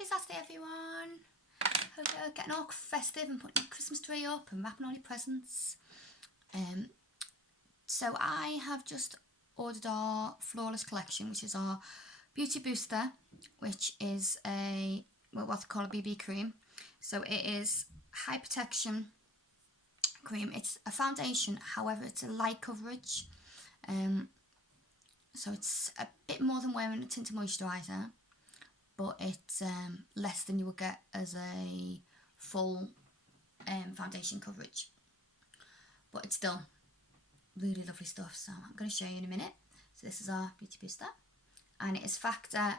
happy Saturday, everyone. Hope you're getting all festive and putting your Christmas tree up and wrapping all your presents. So I have just ordered our Flawless collection, which is our beauty booster, which is what they call a BB cream. So it is high protection cream. It's a foundation, however, it's a light coverage. So it's a bit more than wearing a tinted moisturiser, but it's less than you would get as a full foundation coverage. But it's still really lovely stuff, so I'm going to show you in a minute. So this is our beauty booster, and it is factor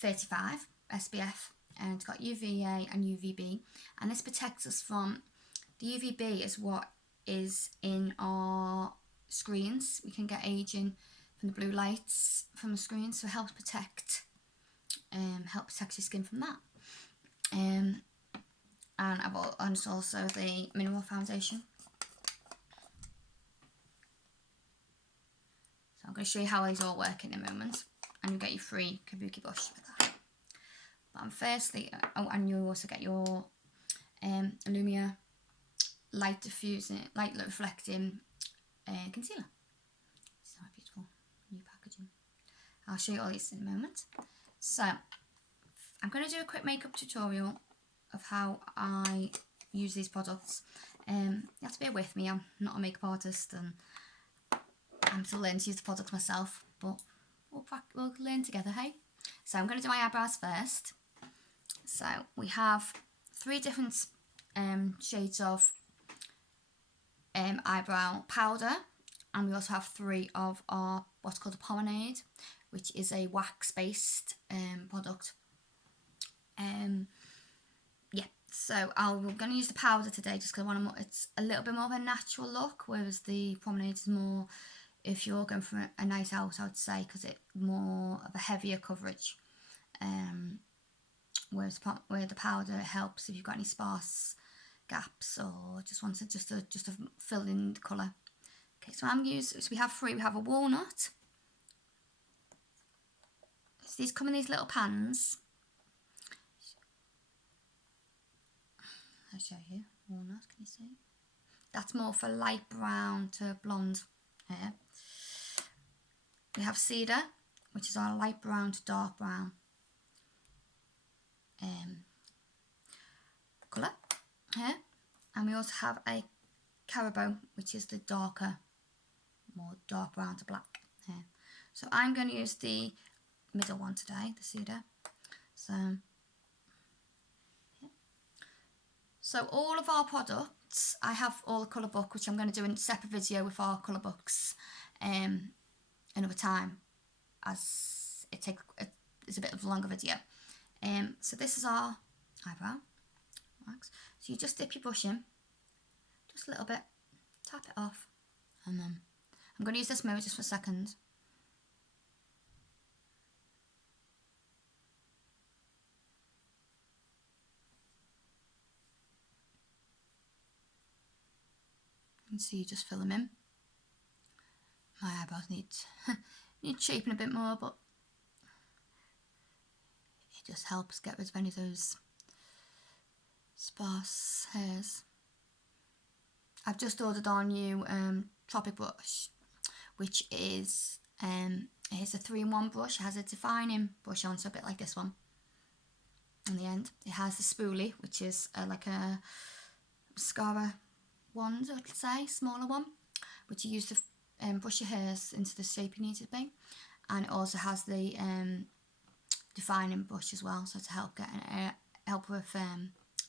35 SPF, and it's got UVA and UVB, and this protects us from the UVB is what is in our screens. We can get aging from the blue lights from the screen, so it helps protect your skin from that. And it's also the mineral foundation. So I'm going to show you how these all work in a moment, and you get your free kabuki brush with that. But firstly, and you also get your Illumia light diffusing, light reflecting concealer. So beautiful new packaging. I'll show you all these in a moment. So I'm going to do a quick makeup tutorial of how I use these products. You have to bear with me, I'm not a makeup artist and I'm still learning to use the products myself, but we'll learn together, hey? So I'm going to do my eyebrows first. So we have 3 different shades of eyebrow powder, and we also have 3 of our what's called a pomade, which is a wax-based product. So we're going to use the powder today just because it's a little bit more of a natural look, whereas the pomade is more, if you're going for a night out, I would say, because it's more of a heavier coverage. Whereas the powder helps if you've got any sparse gaps or just want to just to fill in the colour. Okay, so we have 3. We have a walnut. So these come in these little pans. I'll show you. Walnut, can you see? That's more for light brown to blonde hair. We have cedar, which is our light brown to dark brown colour hair. And we also have a caribou, which is the darker, more dark brown to black hair. So I'm going to use the middle one today, the cedar. So all of our products, I have all the colour book, which I'm going to do in a separate video with our colour books another time, as it's a bit of a longer video. So this is our eyebrow wax. So you just dip your brush in, just a little bit, tap it off, and then I'm going to use this mirror just for a second. And so you just fill them in. My eyebrows need shaping a bit more, but it just helps get rid of any of those sparse hairs. I've just ordered our new Tropic brush, which is it's a 3-in-1 brush. It has a defining brush on, so a bit like this one. In the end, it has the spoolie, which is like a mascara wand, I'd say, smaller one, which you use to brush your hairs into the shape you need it to be. And it also has the defining brush as well, so to help with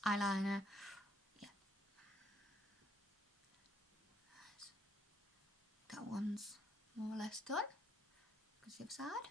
eyeliner. Yeah, that one's more or less done. Go to the other side.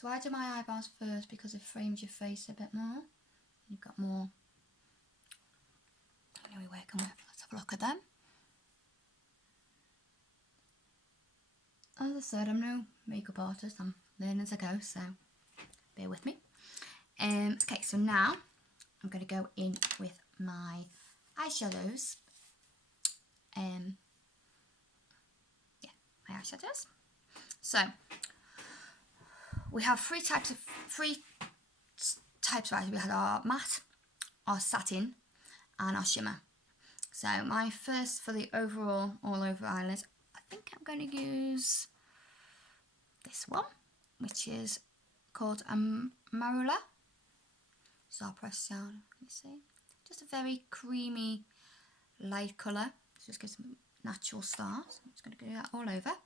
So I do my eyebrows first because it frames your face a bit more. You've got more them. As I said, I'm no makeup artist, I'm learning as I go, so bear with me. Okay, so now I'm going to go in with my eyeshadows. Yeah, my eyeshadows. So we have three types of eyes. We had our matte, our satin, and our shimmer. So my first for the overall all over eyelids, I think I'm going to use this one, which is called Marula. So I'll press down, can you see? Just a very creamy light colour. It just gives them a natural start. So I'm just going to do that all over.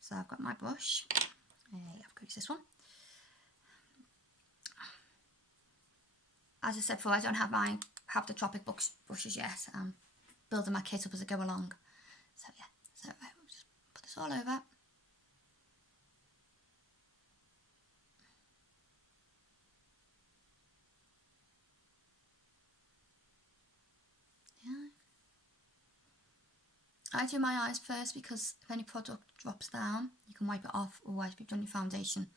So I've got my brush. I've used this one. As I said before, I don't have the Tropic brushes yet. I'm building my kit up as I go along. So yeah, so we'll just put this all over. Yeah. I do my eyes first because if any product drops down, you can wipe it off, otherwise if you've done your foundation,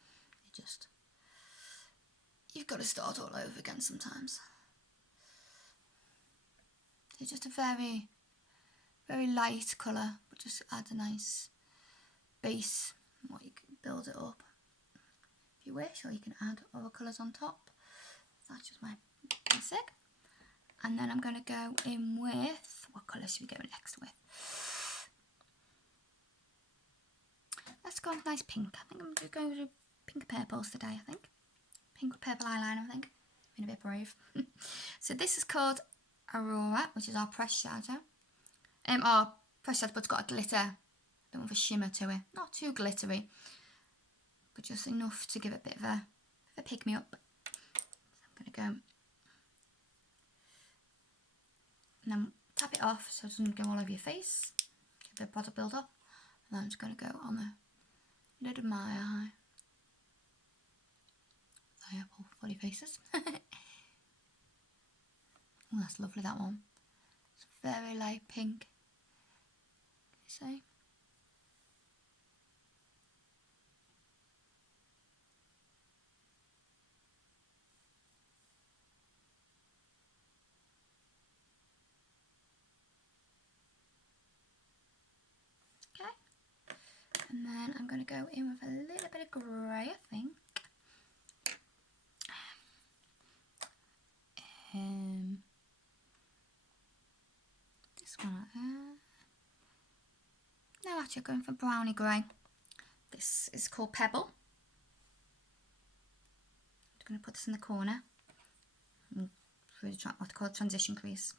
you've got to start all over again sometimes. It's just a very, very light colour, but just add a nice base, what you can build it up if you wish, or you can add other colours on top. That's just my basic. And then I'm going to go in with, what colour should we go next with? Let's go with nice pink. I think I'm going to go with pink purples today, I think. Pink with purple eyeliner, I think. Been a bit brave. So this is called Aurora, which is our pressed shadow. Our pressed shadow, but it's got a glitter, a bit of a shimmer to it. Not too glittery, but just enough to give it a bit of a pick-me-up. So I'm going to go and then tap it off so it doesn't go all over your face. Get a bit of product build up. And then I'm just going to go on the lid of my eye. So yeah, all funny faces. Oh, that's lovely, that one. It's very light pink. Can you see? Okay. And then I'm going to go in with a little bit of grey, I think. This one. No, actually, I'm going for brownie grey. This is called Pebble. I'm going to put this in the corner. Through the what's called transition crease.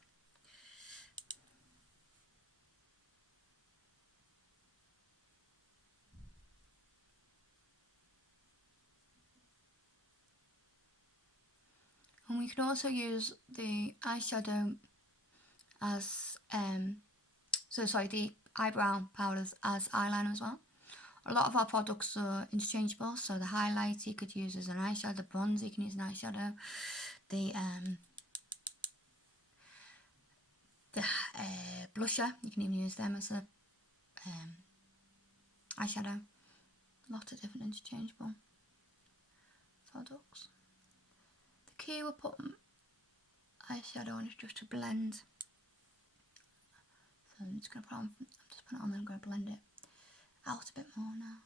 And we can also use the eyeshadow as, the eyebrow powders as eyeliner as well. A lot of our products are interchangeable, so the highlighter you could use as an eyeshadow, the bronzer you can use an eyeshadow, the blusher, you can even use them as a eyeshadow. Lots of different interchangeable products. The key with putting eyeshadow on is just to blend. So I'm just going to put it on and I'm going to blend it out a bit more now.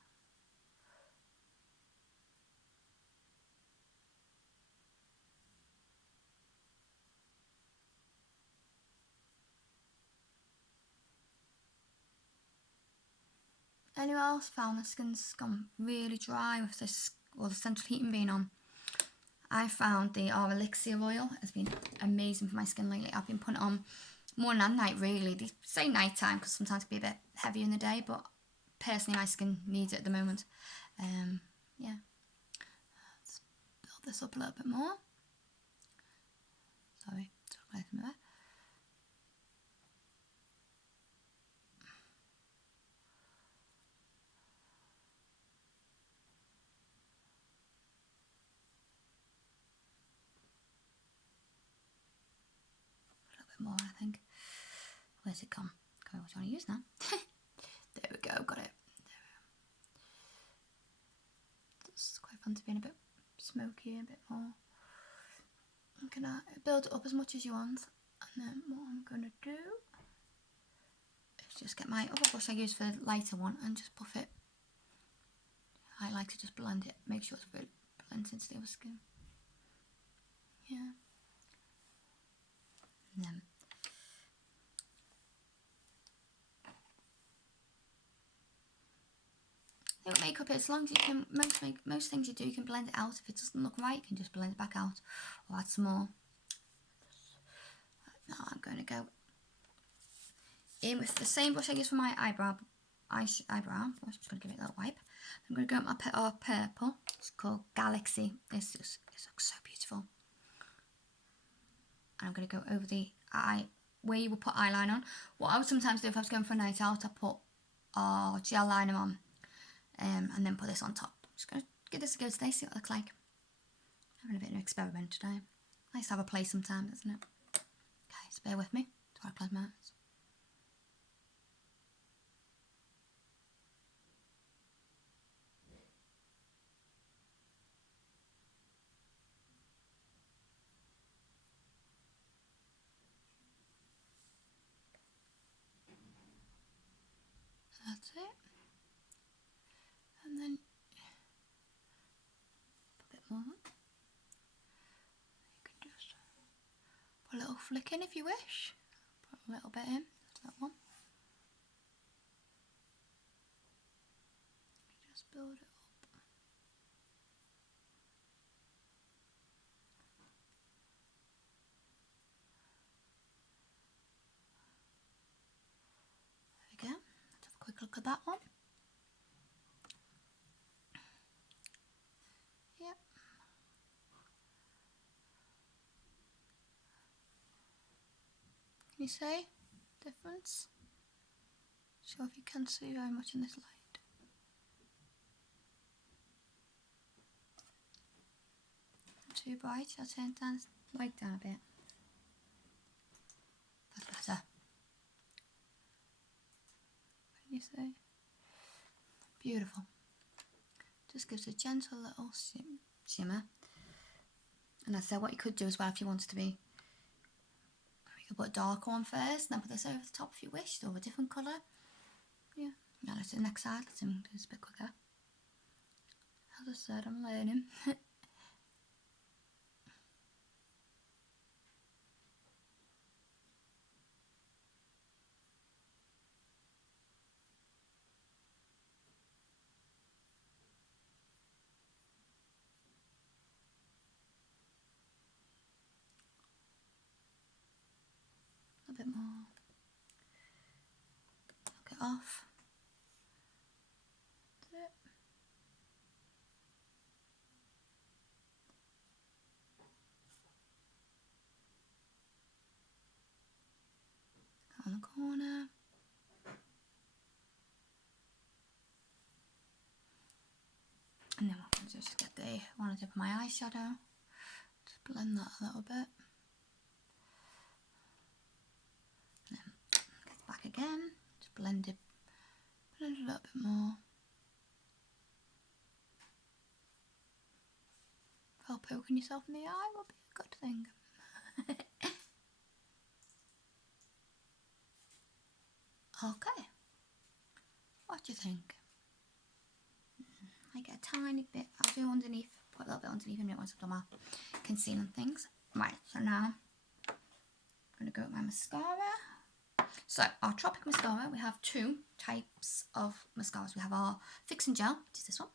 Anyone else found the skin's gone really dry with this, or the central heating being on? I found the Our Elixir oil has been amazing for my skin lately. I've been putting it on morning and night really. They say night time because sometimes it can be a bit heavier in the day, but personally my skin needs it at the moment. Yeah. Let's build this up a little bit more. Sorry, took away from there. A little bit more, I think. Where's it gone? Okay, what do I want to use now? There we go, got it. It's quite fun to be in a bit smoky, a bit more. I'm gonna build it up as much as you want, and then what I'm gonna do is just get my other brush I use for the lighter one and just buff it. I like to just blend it, make sure it's really blends into the other skin. Yeah. And then I think makeup is, as long as you can, most things you do, you can blend it out. If it doesn't look right, you can just blend it back out or add some more. Now I'm going to go in with the same brush I use for my eyebrow. I'm just going to give it a little wipe. I'm going to go with my purple. It's called Galaxy. It looks so beautiful. And I'm going to go over the eye, where you would put eyeliner on. What I would sometimes do if I was going for a night out, I put gel liner on, and then put this on top. I'm just going to give this a go today, see what it looks like. Having a bit of an experiment today. Nice to have a play sometimes, isn't it? Okay, so bear with me before I close my eyes. That's it. And then a bit more. You can just put a little flick in if you wish. Put a little bit in, just that one. Just build it up. There we go. Let's have a quick look at that one. Yep. Can you see difference? Sure if you can see very much in this light. Too bright, I'll turn down the light down a bit. That's better. Can you see? Beautiful. Just gives a gentle little shimmer. And I said what you could do as well if you wanted to be, you could put a darker one first, and then put this over the top if you wished, or a different colour. Yeah. Now let's do the next side. Let's do this a bit quicker. As I said, I'm learning. A bit more. Knock it off. That's it. On the corner. And then what I'm going to do is just get the one on top of my eyeshadow. Just blend that a little bit. And then get back again. Just blend it a little bit more. Well, poking yourself in the eye will be a good thing. Okay. What do you think? I get a tiny bit, I'll do underneath, put a little bit underneath and once I've done my concealing things. Right, so now I'm going to go with my mascara. So our Tropic mascara, we have two types of mascaras. We have our fixing gel, which is this one.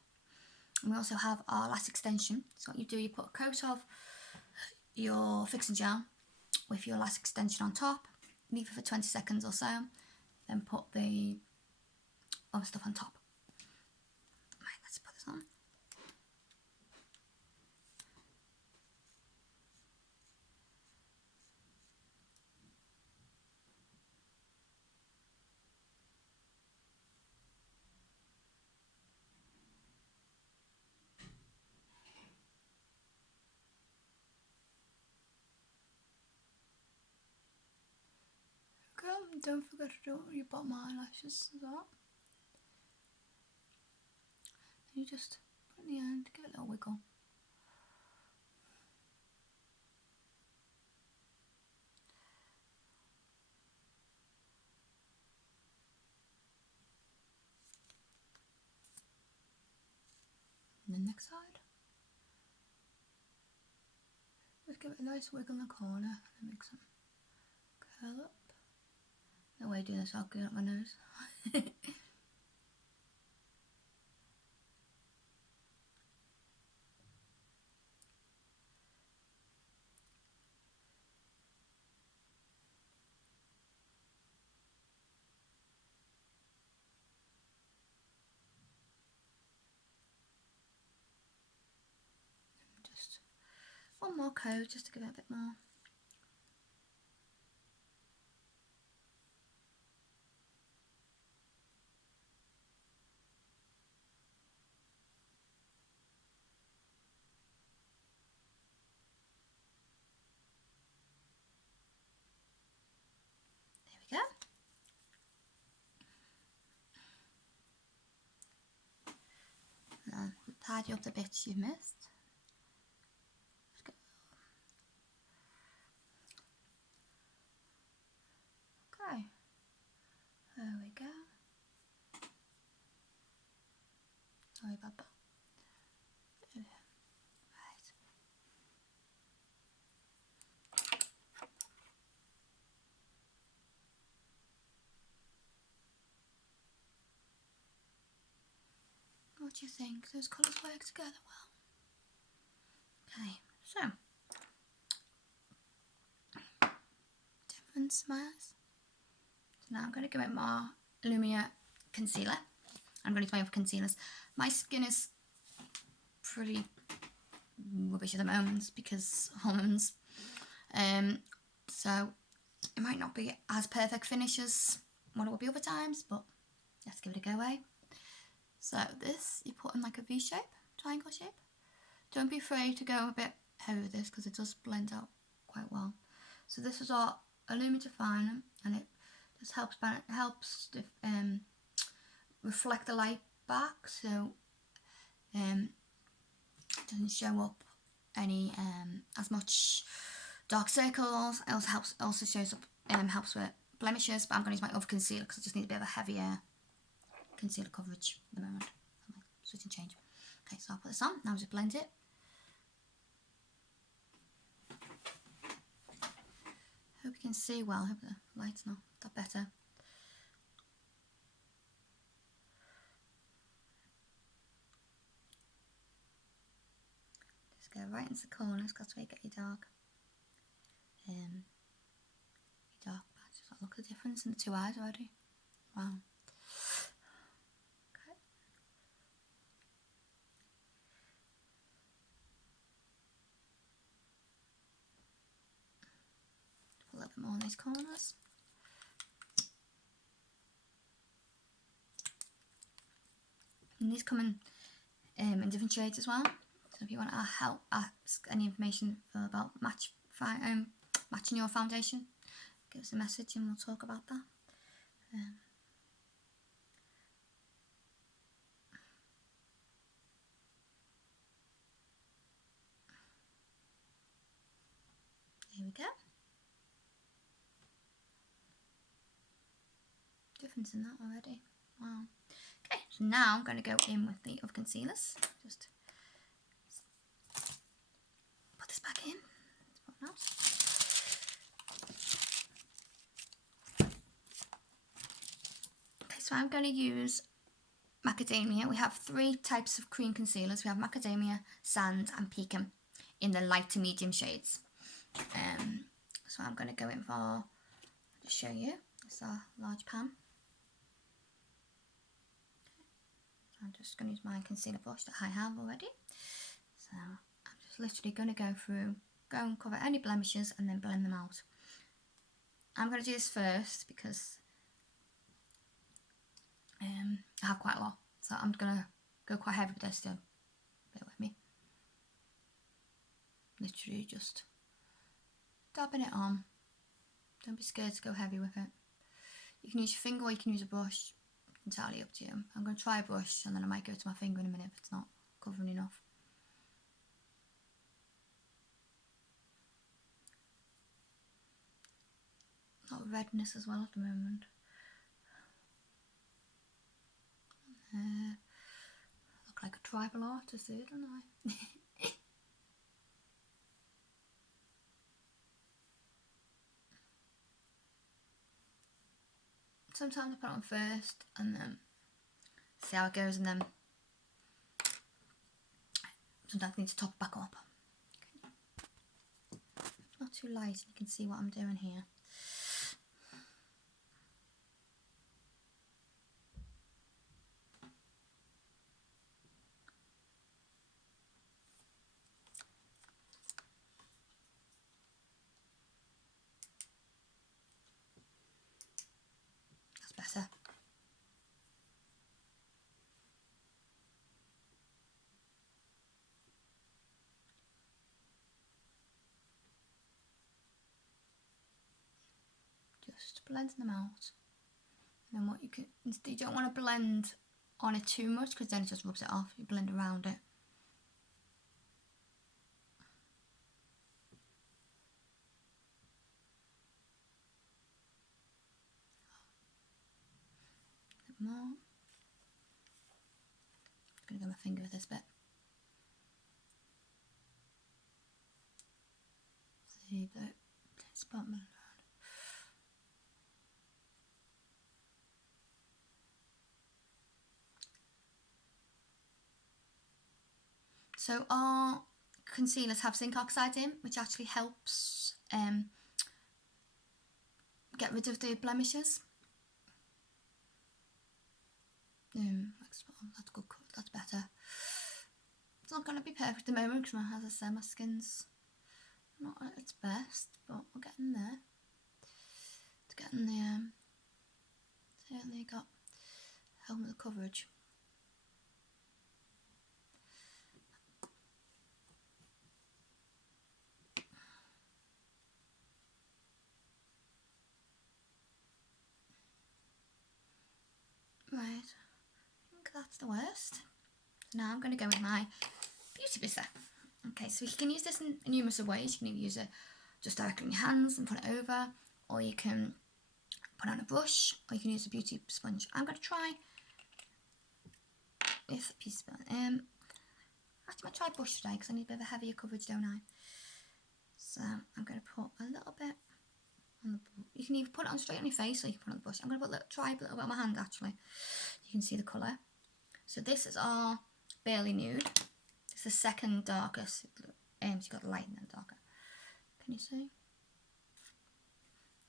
And we also have our lash extension. So what you do, you put a coat of your fixing gel with your lash extension on top, leave it for 20 seconds or so, then put the other stuff on top. Right, let's put this on. go. Don't forget to do your bottom eyelashes as well. And you just put it in the end, give it a little wiggle. And the next side. Just give it a nice wiggle in the corner and make some curl up. No way doing this without going up my nose. Just one more coat just to give it a bit more. There we go. Now tidy up the bits you've missed. Okay, there we go. Sorry about that. Right. What do you think? Those colours work together well? Okay, so difference my eyes. So now I'm going to give it more Lumia concealer. I'm going to use my other concealers. My skin is pretty rubbish at the moment because hormones. So it might not be as perfect finish as what it would be other times, but let's give it a go, eh? So this you put in like a V shape, triangle shape. Don't be afraid to go a bit heavy with this because it does blend out quite well. So this is our Illumina Definer, and it just helps reflect the light back, so it doesn't show up any as much dark circles. It also shows up helps with blemishes. But I'm going to use my other concealer because I just need a bit of a heavier concealer coverage at the moment. So switch and change. Okay, so I'll put this on. Now just blend it. Hope you can see well. Hope the light's not that better. Just go right into the corners because that's where you get your dark patches. Look at the difference in the two eyes already. Wow. Okay. Put a little bit more on these corners. And these come in different shades as well. So if you want to ask any information about matching your foundation, give us a message and we'll talk about that. There we go. Difference in that already. Wow. Okay, so now I'm going to go in with the other concealers. Just put this back in. Okay, so I'm going to use macadamia. We have 3 types of cream concealers. We have macadamia, sand and pecan in the light to medium shades. So I'm going to go in for, I'll just show you, it's our large pan. I'm just going to use my concealer brush that I have already. So I'm just literally going to go and cover any blemishes and then blend them out. I'm going to do this first because I have quite a lot. So I'm going to go quite heavy with this still. Bear with me. Literally just dabbing it on. Don't be scared to go heavy with it. You can use your finger or you can use a brush. Entirely up to you. I'm going to try a brush and then I might go to my finger in a minute if it's not covering enough. A lot of redness as well at the moment. Look like a tribal artist here, don't I? Sometimes I put it on first and then see how it goes, and then sometimes I need to top it back up. It's not too light, you can see what I'm doing here. That's better. Just blending them out. And then what you don't want to blend on it too much because then it just rubs it off. You blend around it. A bit more. I'm going to go my finger with this bit. See the spot around. So our concealers have zinc oxide in, which actually helps get rid of the blemishes. That's good. That's better. It's not going to be perfect at the moment because, as I said, my skin's not at its best, but we're getting there. It's getting the certainly got help with the coverage. Right, I think that's the worst. So now I'm going to go with my Beauty Blesser. Okay, so you can use this in numerous ways. You can either use it just directly in your hands and put it over, or you can put it on a brush, or you can use a beauty sponge. I'm going to try with a piece of actually, I might try brush today because I need a bit of a heavier coverage, don't I? So I'm going to put a little bit on the. You can either put it on straight on your face or you can put it on the brush. I'm going to try a little bit on my hand actually. You can see the colour. So this is our Barely Nude. It's the second darkest. You've got the light and then darker. Can you see?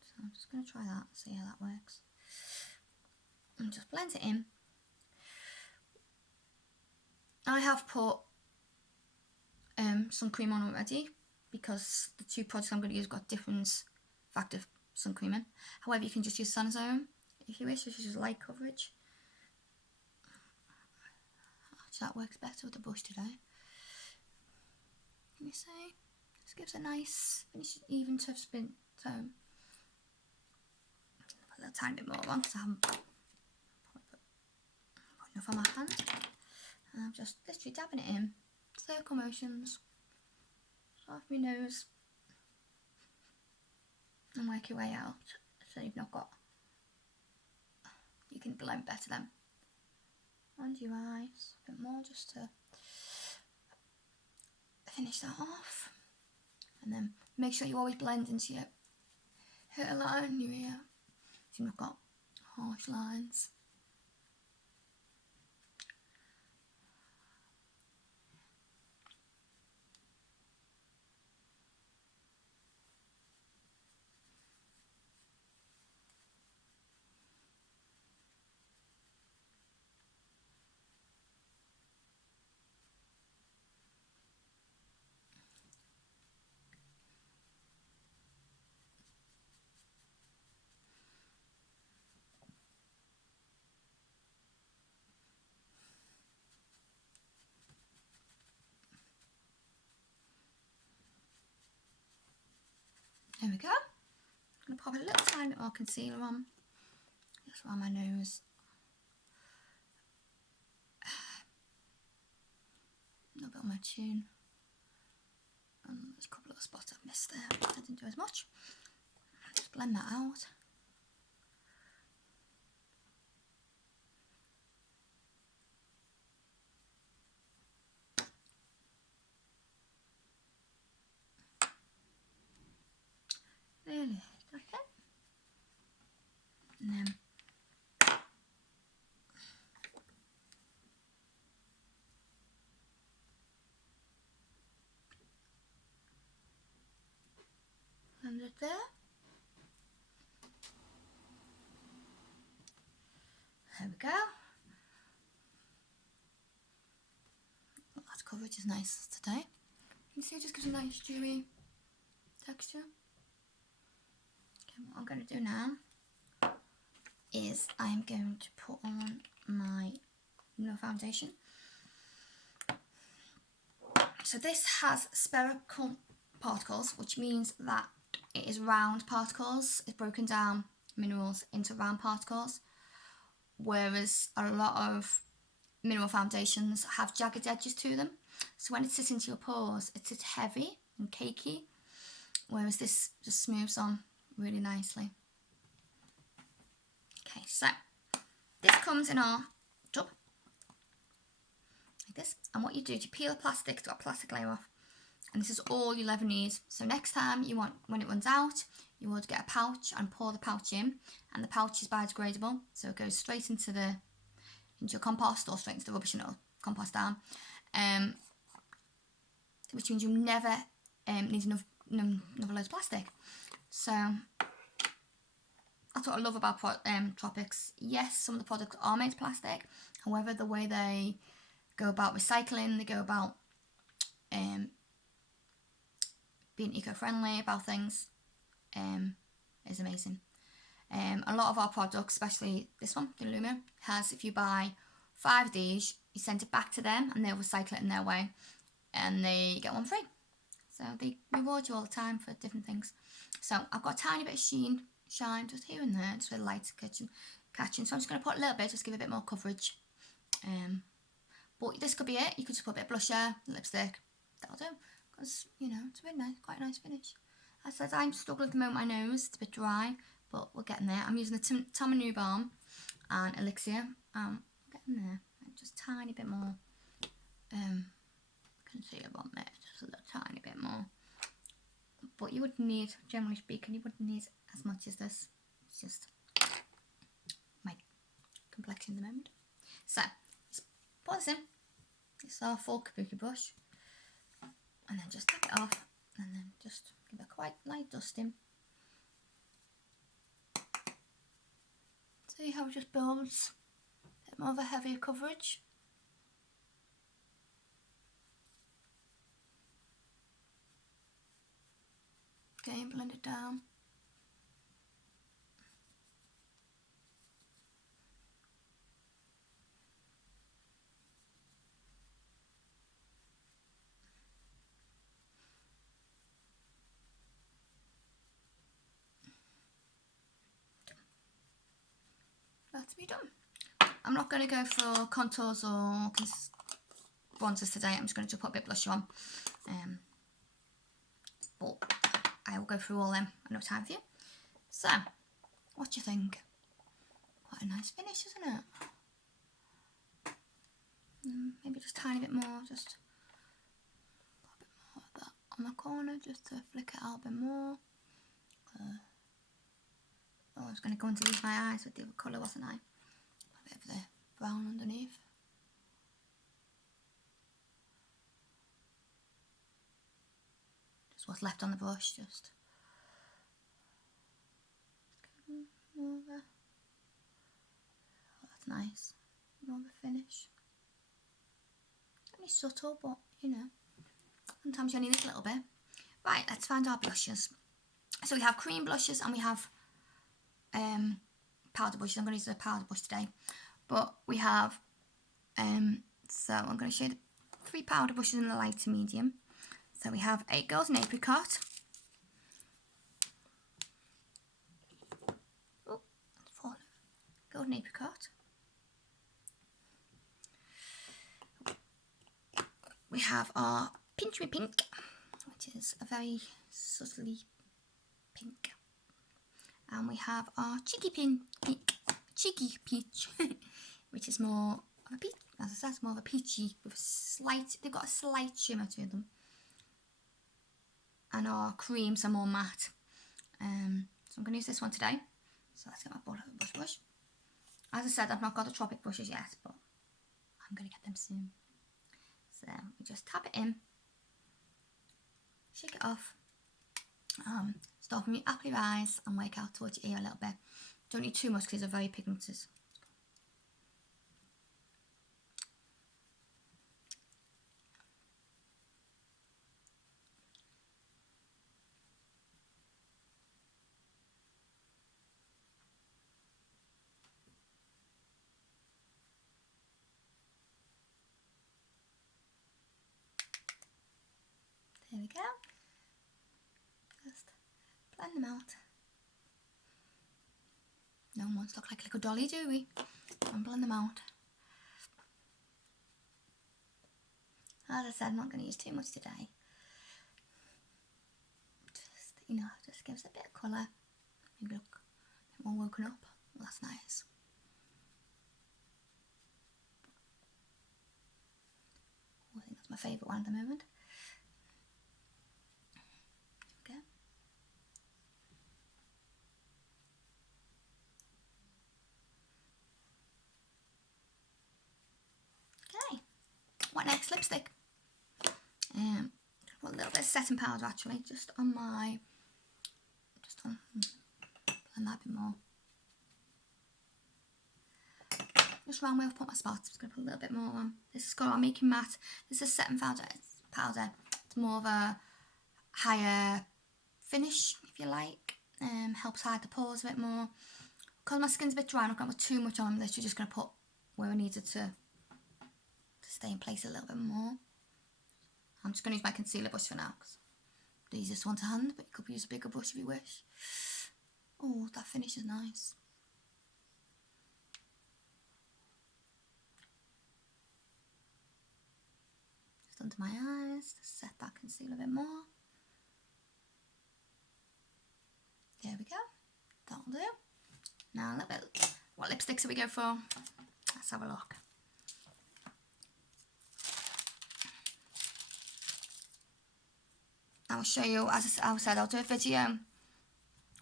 So I'm just going to try that, see how that works. And just blend it in. I have put sun cream on already because the two products I'm going to use got different factor sun cream in. However, you can just use sun as own if you wish, which is just light coverage. So that works better with the brush today. Can you see? This gives a nice, even to spin tone. Put a little tiny bit more on because I haven't put enough on my hand. And I'm just literally dabbing it in. Circle motions. Off my nose. And work your way out. So you've not got. You can blend better then. Under your eyes. A bit more just to finish that off. And then make sure you always blend into your hairline, your ear. So you've not got harsh lines. There we go. I'm going to pop a little tiny bit more concealer on. just around my nose. A little bit on my chin. And there's a couple of spots I've missed there. I didn't do as much. Just blend that out. Really, like it. And then blend it there. There we go. Well, that coverage is nice today. You can see it just gives a nice dewy texture. Okay, what I'm going to do now is I'm going to put on my foundation. So this has spherical particles, which means that it is round particles. It's broken down minerals into round particles, whereas a lot of mineral foundations have jagged edges to them. So when it sits into your pores, it's heavy and cakey, whereas this just smooths on really nicely. Okay, so this comes in our tub, like this. And what you do is you peel the plastic, to get a plastic layer off, and this is all you'll ever need. So next time you want, when it runs out, you would get a pouch and pour the pouch in, and the pouch is biodegradable, so it goes straight into your compost or straight into the rubbish and it'll compost down. Which means you'll never need another load of plastic. So that's what I love about Tropics. Yes, some of the products are made of plastic. However, the way they go about recycling, they go about being eco-friendly about things, is amazing. A lot of our products, especially this one, the Illumia, has, if you buy 5 of these, you send it back to them and they'll recycle it in their way, and they get one free. So they reward you all the time for different things. So I've got a tiny bit of shine just here and there, just where the light's catching. So I'm just going to put a little bit, just give it a bit more coverage. But this could be it. You could just put a bit of blusher, lipstick. That'll do. Because, you know, it's really nice, quite a nice finish. As I said, I'm struggling at the moment with my nose. It's a bit dry, but we're getting there. I'm using the Tom & New Balm and Elixir. Getting there. Just a tiny bit more concealer on there. Just a little tiny bit more. But you wouldn't need, generally speaking, you wouldn't need as much as this. It's just my complexion at the moment. So, let's pour this in. It's our full kabuki brush. And then just tap it off. And then just give it a quite light dusting. See how it just builds a bit more of a heavier coverage. Okay, and blend it down. That's me done. I'm not going to go for contours or bronzers today. I'm just going to put a bit of blusher on. But I will go through all them. I don't have time for you. So, what do you think? Quite a nice finish, isn't it? Maybe just a tiny bit more. Just put a bit more of that on the corner, just to flick it out a bit more. I was going to go and use my eyes with the other colour, wasn't I? A bit of the brown underneath. Just what's left on the brush, just more of a, oh, that's nice. More of a finish. Only subtle, but you know, sometimes you only need a little bit. Right, let's find our blushes. So we have cream blushes and we have powder brushes. I'm going to use a powder brush today, but we have so I'm going to show you the 3 powder brushes in the light to medium. So we have 8 Golden Apricot. Oh, it's fallen. Golden Apricot. We have our Pinch Me Pink, which is a very subtly pink. And we have our Cheeky Cheeky Peach, which is more of a peach, as I said, it's more of a peachy with a slight, they've got a slight shimmer to them. And our creams are more matte. So I'm going to use this one today. So let's get my brush. As I said, I've not got the Tropic brushes yet, but I'm going to get them soon. So we just tap it in, shake it off, start from your apple your eyes and work out towards your ear a little bit. Don't need too much because they're very pigmented. There we go. Just blend them out. No one wants to look like a little dolly, do we? And blend them out. As I said, I'm not going to use too much today. Just, just gives it a bit of colour. Maybe look a bit more woken up. Well, that's nice. I think that's my favourite one at the moment. Okay. Okay. What next? Lipstick. Put a little bit of setting powder actually, just on, and that bit more. Just wrong way I've put my spots. I'm just going to put a little bit more on. This is called our Making Matte. This is setting powder. It's more of a higher finish, if you like. Helps hide the pores a bit more. Because my skin's a bit dry, I'm not going to put too much on. I'm literally just going to put where I need it to stay in place a little bit more. I'm just going to use my concealer brush for now, because the easiest one to hand, but you could use a bigger brush if you wish. Oh, that finish is nice. Just under my eyes, to set that concealer a bit more. There we go. That'll do. Now a little bit. What lipsticks do we go for? Let's have a look. I'll show you, as I said, I'll do a video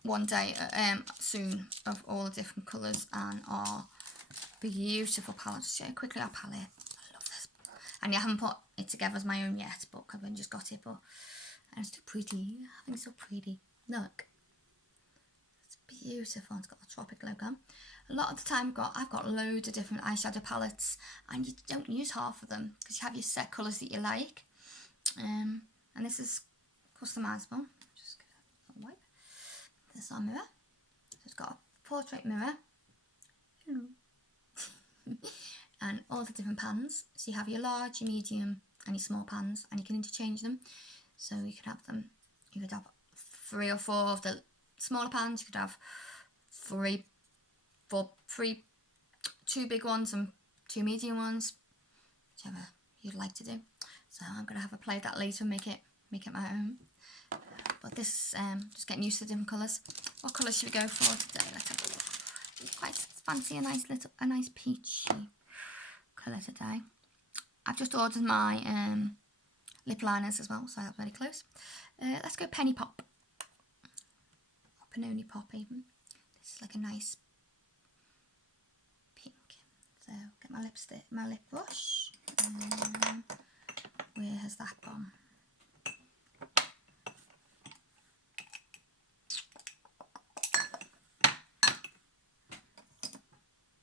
one day soon of all the different colours and our beautiful palette. Just show you quickly our palette. I love this. And I haven't put it together as my own yet, but I've only just got it. But and it's so pretty. I think it's so pretty. Look. It's beautiful. It's got the Tropic logo. A lot of the time I've got loads of different eyeshadow palettes and you don't use half of them because you have your set colours that you like. And this is customizable. Just give it a wipe. This is our mirror. So it's got a portrait mirror. Hello. And all the different pans. So you have your large, your medium and your small pans and you can interchange them. So you could have them, you could have 3 or 4 of the smaller pans. You could have 2 big ones and 2 medium ones. Whichever you'd like to do. So I'm going to have a play with that later and make it my own. But this just getting used to different colours. What colour should we go for today? Let's have a look. It's quite fancy, a nice peachy colour today. I've just ordered my lip liners as well, so that's very close. Let's go Penny Pop. Or Panoni Pop even. This is like a nice pink. So get my lipstick, my lip brush. Where has that gone?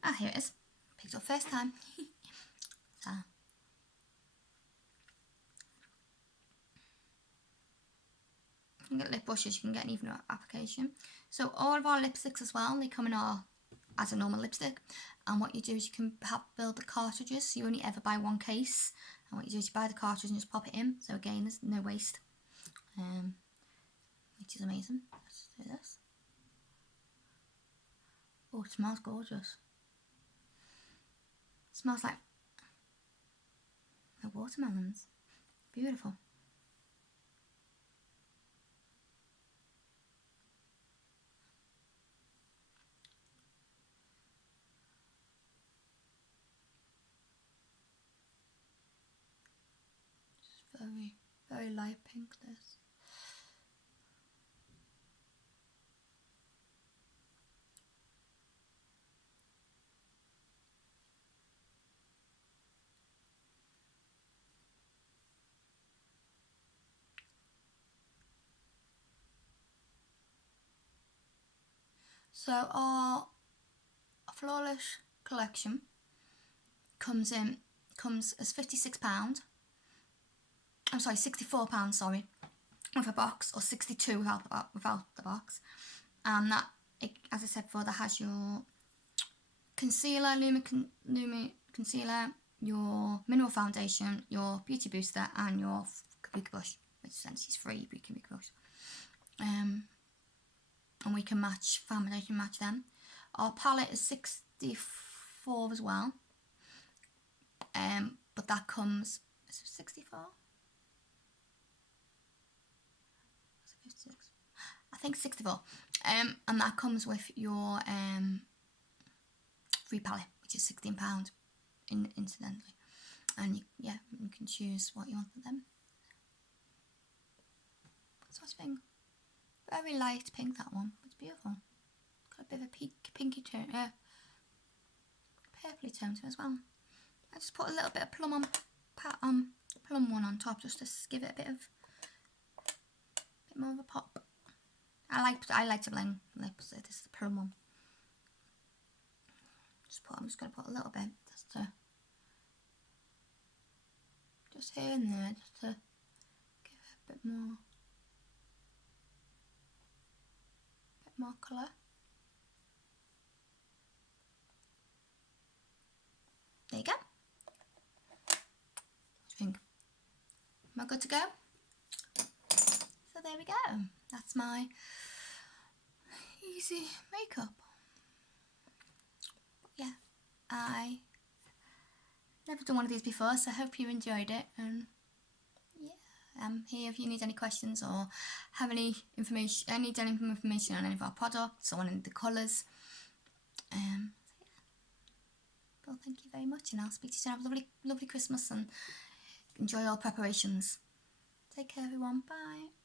Ah, here it is. Picked up first time. So. You can get lip brushes, you can get an even application. So all of our lipsticks as well, they come in as a normal lipstick. And what you do is you can build the cartridges, so you only ever buy one case. And what you do is you buy the cartridge and just pop it in. So again, there's no waste. Which is amazing. Let's do this. Oh, it smells gorgeous. smells like watermelons. Beautiful. Just very, very light pink this. So our Flawless collection comes as £56. I'm sorry, £64. Sorry, with a box, or 62 without the box. And that, as I said before, that has your concealer, Lumi concealer, your mineral foundation, your beauty booster, and your Kabuki brush, which essentially is free Kabuki brush. And we can match foundation, match them. Our palette is 64 as well. But that comes, is it 64? Is it 56? I think 64. And that comes with your free palette, which is £16 incidentally. And you can choose what you want for them. Sort of thing. Very light pink, that one. It's beautiful. Got a bit of a pinky tone, purpley tone to it as well. I just put a little bit of plum one on top, just to give it a bit more of a pop. I like to blend lips. This is the plum one. I'm just gonna put a little bit just here and there, just to give it a bit more colour. There you go. What do you think? Am I good to go? So there we go. That's my easy makeup. Yeah, I never done one of these before, so I hope you enjoyed it. And yeah, I'm here if you need any questions or have any information. I need any information on any of our products or any of the colours. So yeah. Well, thank you very much, and I'll speak to you soon. Have a lovely, lovely Christmas and enjoy all preparations. Take care, everyone. Bye.